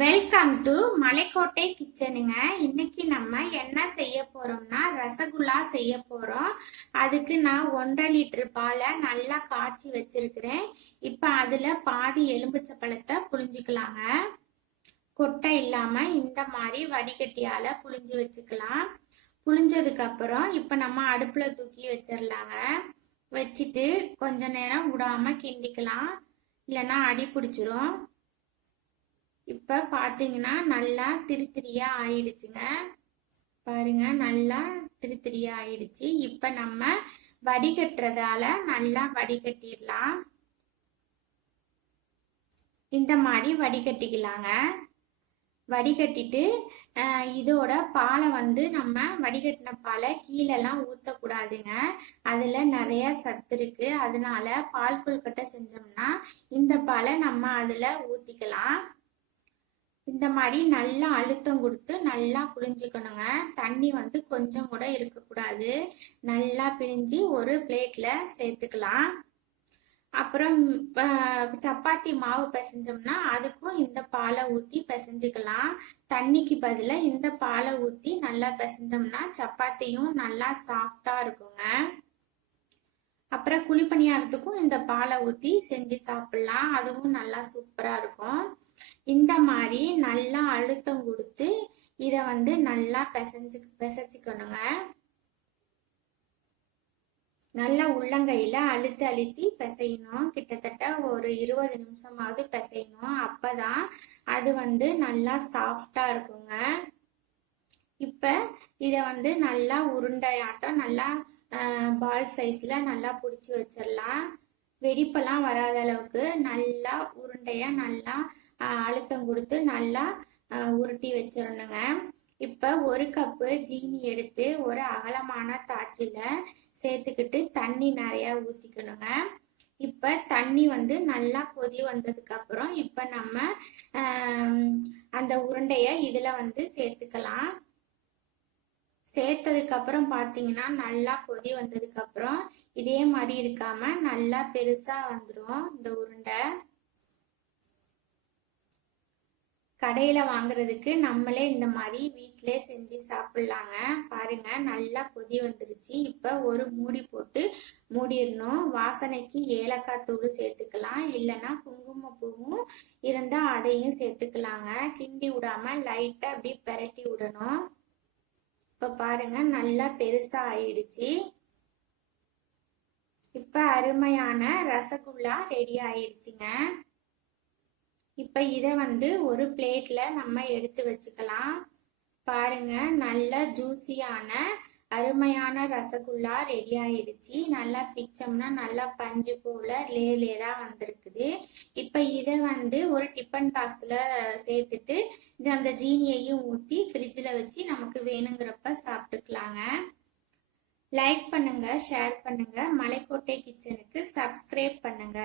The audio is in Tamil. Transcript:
வெல்கம் டு மலைக்கோட்டை கிச்சனுங்க இன்னைக்கு நம்ம என்ன செய்ய போறோம்னா ரசகுல்லா செய்ய போறோம். அதுக்கு நான் ஒன்றரை லிட்டர் பாலை நல்லா காய்ச்சி வச்சிருக்கிறேன். இப்போ அதுல பாதி எலும்புச்சை பழத்தை புழிஞ்சுக்கலாங்க. கொட்டை இல்லாம இந்த மாதிரி வடிகட்டியால புழிஞ்சு வச்சுக்கலாம். புழிஞ்சதுக்கு அப்புறம் இப்போ நம்ம அடுப்புல தூக்கி வச்சிடலாங்க வச்சுட்டு கொஞ்ச நேரம் விடாம கிண்டிக்கலாம். இல்லைன்னா அடி பிடிச்சிரும். இப்ப பாத்தீங்கன்னா நல்லா திருத்திரியா ஆயிடுச்சுங்க. பாருங்க நல்லா திருத்திரியா ஆயிடுச்சு. இப்ப நம்ம வடிகட்டுறதால நல்லா வடிகட்டிடலாம். இந்த மாதிரி வடிகட்டிக்கலாங்க. வடிகட்டிட்டு இதோட பாலை வந்து நம்ம வடிகட்டின பாலை கீழெல்லாம் ஊற்றக்கூடாதுங்க அதில் நிறைய சத்து இருக்கு. அதனால பால் கொழுக்கட்டை செஞ்சோம்னா இந்த பாலை நம்ம அதில் ஊற்றிக்கலாம் இந்த மாதிரி நல்லா அழுத்தம் கொடுத்து நல்லா புழிஞ்சுக்கணுங்க. தண்ணி வந்து கொஞ்சம் கூட இருக்கக்கூடாது. நல்லா பிழிஞ்சு ஒரு பிளேட்ல சேர்த்துக்கலாம். அப்புறம் சப்பாத்தி மாவு பிசைஞ்சோம்னா அதுக்கும் இந்த பாலை ஊற்றி பிசைஞ்சுக்கலாம். தண்ணிக்கு பதிலாக இந்த பாலை ஊற்றி நல்லா பிசைஞ்சோம்னா சப்பாத்தியும் நல்லா சாஃப்டாக இருக்குங்க. அப்புறம் குழிப்பணியாரத்துக்கும் இந்த பாலை ஊற்றி செஞ்சு சாப்பிடலாம். அதுவும் நல்லா சூப்பராக இருக்கும். இந்த மாதிரி நல்லா அழுத்தம் கொடுத்து இதை வந்து நல்லா பிசைஞ்சு பிசைச்சிக்கணுங்க. நல்லா உள்ளங்கையில அழுத்தி அழுத்தி பிசையணும். கிட்டத்தட்ட ஒரு இருபது நிமிஷமாவது பிசையணும். அப்பதான் அது வந்து நல்லா சாஃப்டா இருக்குங்க. இப்ப இத வந்து நல்லா உருண்டையாட்டம் நல்லா பால் சைஸ்ல நல்லா பிடிச்சி வச்சிடலாம். வெடிப்பெல்லாம் வராத அளவுக்கு நல்லா உருண்டையை நல்லா அழுத்தம் கொடுத்து நல்லா உருட்டி வச்சிடணுங்க இப்போ ஒரு கப்பு ஜீனி எடுத்து ஒரு அகலமான தாச்சில சேர்த்துக்கிட்டு தண்ணி நிறைய ஊற்றிக்கணுங்க இப்போ தண்ணி வந்து நல்லா கொதி வந்ததுக்கு அப்புறம் இப்போ நம்ம அந்த உருண்டைய இதில் வந்து சேர்த்துக்கலாம். சேர்த்ததுக்கு அப்புறம் பார்த்தீங்கன்னா நல்லா கொதி வந்ததுக்கு அப்புறம் இதே மாதிரி இருக்காம நல்லா பெருசா வந்துடும் இந்த உருண்டை. கடையில வாங்குறதுக்கு நம்மளே இந்த மாதிரி வீட்டிலே செஞ்சு சாப்பிடலாங்க. பாருங்க நல்லா கொதி வந்துருச்சு. இப்ப ஒரு மூடி போட்டு மூடிடணும். வாசனைக்கு ஏலக்காய் தூள் சேர்த்துக்கலாம். இல்லைன்னா குங்குமப்பூவும் இருந்தா அதையும் சேர்த்துக்கலாங்க. கிண்டி விடாம லைட்டா அப்படி பெரட்டி விடணும். இப்ப பாருங்க நல்லா பெருசா ஆயிடுச்சு. இப்ப அருமையான ரசகுல்லா ரெடி ஆயிடுச்சுங்க. இப்ப இத வந்து ஒரு பிளேட்ல நம்ம எடுத்து வச்சுக்கலாம். பாருங்க நல்ல ஜூசியான அருமையான ரசகுல்லா ரெடி ஆயிடுச்சு. நல்லா பிச்சோம்னா நல்லா பஞ்சு போல லே லேரா வந்திருக்குது. இப்ப இதை வந்து ஒரு டிஃபன் பாக்ஸ்ல சேர்த்துட்டு அந்த ஜீனியையும் ஊத்தி ஃப்ரிட்ஜில் வச்சு நமக்கு வேணுங்கிறப்ப சாப்பிட்டுக்கலாங்க. லைக் பண்ணுங்க ஷேர் பண்ணுங்க. மலைக்கோட்டை கிச்சனுக்கு சப்ஸ்கிரைப் பண்ணுங்க.